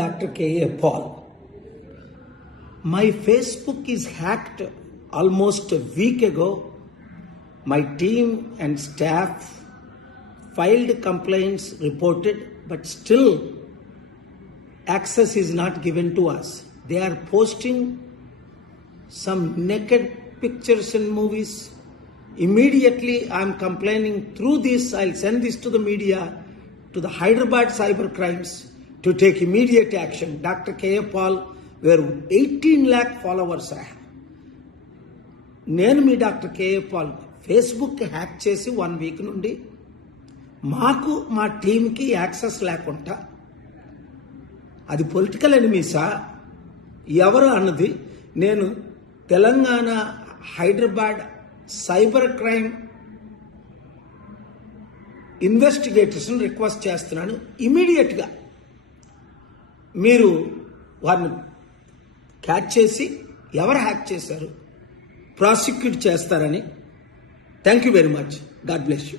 Dr. K.A. Paul. My Facebook is hacked almost a week ago. My team and staff filed complaints, reported, but still access is not given to us. They are posting some naked pictures and movies. Immediately I am complaining through this. I'll send this to the media, to the Hyderabad cyber crimes to take immediate action. Dr. K.A. Paul, where 18 lakh followers I have. నేను మీ doctor K A Paul Facebook hack చేసి 1 week నుండి మాకు మా టీంకి access లేకుండా అది political ఎనిమీసా ఎవరు అన్నది నేను తెలంగాణ హైదరాబాద్ సైబర్ క్రైమ్ ఇన్వెస్టిగేటర్స్ని రిక్వెస్ట్ చేస్తున్నాను. ఇమీడియట్గా మీరు వారిని క్యాచ్ చేసి ఎవరు హ్యాక్ చేశారు ప్రాసిక్యూట్ చేస్తారని. Thank you very much. God bless you.